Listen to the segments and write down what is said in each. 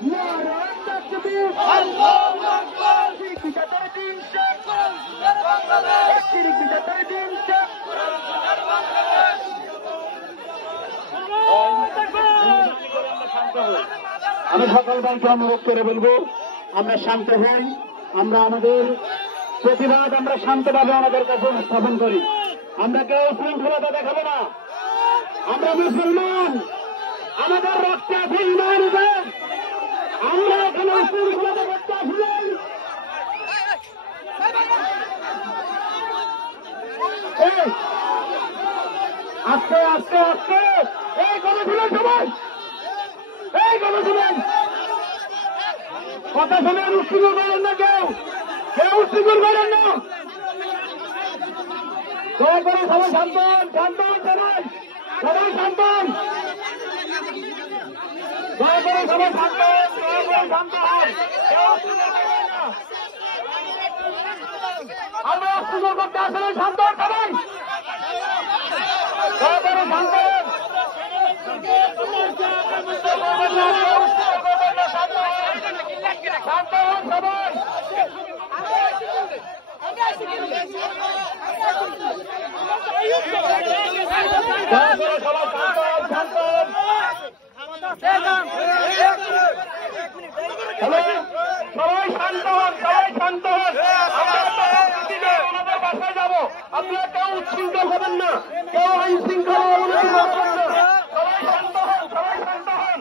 আমি সকল ভাইকে অনুরোধ করে বলবো আমরা শান্ত হই, আমরা আমাদের প্রতিবাদ আমরা শান্তভাবে আমাদের কাছে উপস্থাপন করি। আমরা কেউ শৃঙ্খলতা দেখাবো না। আমরা মুসলমান, আমাদের রক্তে আছে ইমান। আমরা এখানে শৃঙ্খলতা করতে আসলেন আস্তে আস্তে আস্তে এই কথা শুনেন সবাই, এই কথা শুনেন, কথা শুনেন, উৎসুগুল করেন না, কেউ উৎসুগুল করেন না। দয়া করে সবাই শান্ত হন, শান্ত হন, সবাই শান্ত হন, দয়া করে সবাই শান্ত হন, দয়া করে শান্ত হন। আমরা উৎসুগুল করতে আসলে শান্ত হন সবাই, দয়া করে শান্ত হন। শান্ত হন সবাই। সবাই শান্ত হন, সবাই শান্ত হন। আমাদের বাসায় যাবো, আপনারা কেউ উচ্ছৃঙ্খল হবেন না, কেউ আইন শৃঙ্খলা অবনতি করবেন না। সবাই শান্ত হন, সবাই শান্ত হন।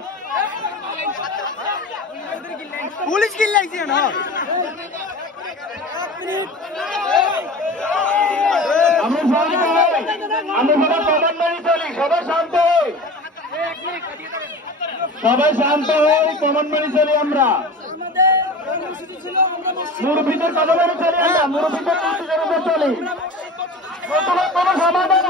পুলিশ কি লাগছে না? আমি শান্ত হই, আমি সবাই কমন মেনে চলি। সবাই শান্ত হই, সবাই শান্ত হই, কমন মেনে চলি। আমরা মুরব্বীদের কথা মেনে চলি, আমরা মুরব্বীদের উপর চলি। কোনো সমাধান